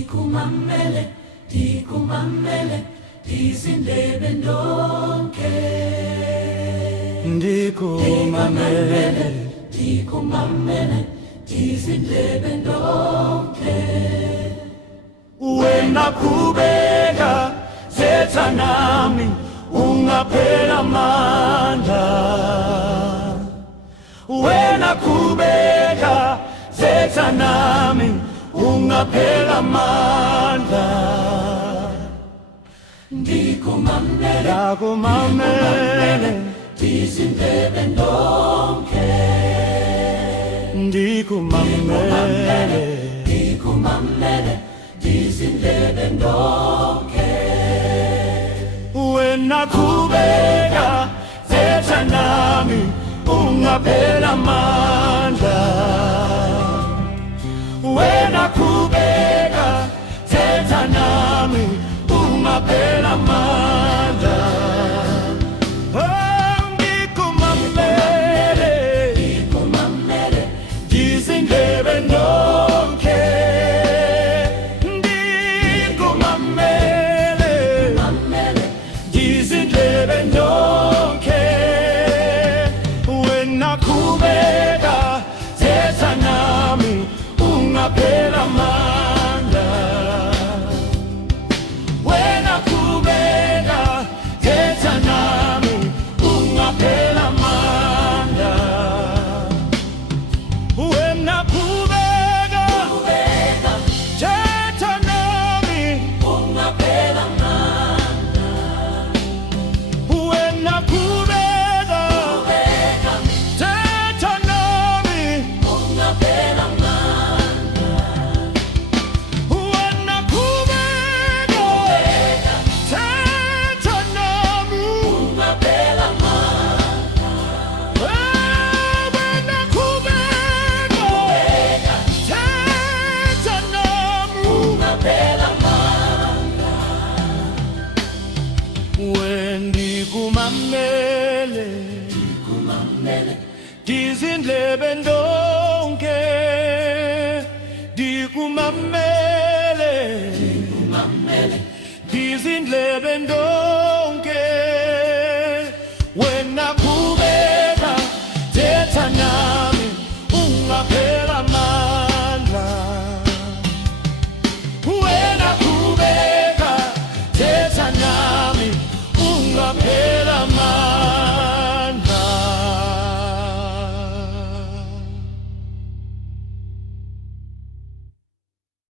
Ndikumamele, ndikumamele, dizindebe ndonke. Ndikumamele, ndikumamele, dizindebe ndonke. Wena kubeka zetha nami ungaphela amandla. Wena kubeka zetha nami ungaphela amandla. Ndikumamele, Ndikumamele, dizindebe ndonke. ndikumamele, Ndikumamele, dizindebe ndonke. wena kubeka zetha nami ungaphela amandla. Wena kubeka zetha nami ungaphela amandla. Oh, ndikumamele, Ndikumamele, dizindebe ndonke. Ndikumamele, mamele, dizindebe ndonke. Wena kubeka zetha nami ungaphela amandla. Wena kubeka zetha nami ungaphela amandla. Wena kubeka kubeka, zetha nami, ungaphela amandla. wena kubeka Kubeka, zetha nami, ungaphela amandla. wena kubeka zetha nami, Ungaphela amandla. wena kubeka zetha nami. Ungaphela amandla. Wendikumamele, Ndikumamele, dizindlebe ndonke. Ndikumamele, mamele, dizindlebe ndonke.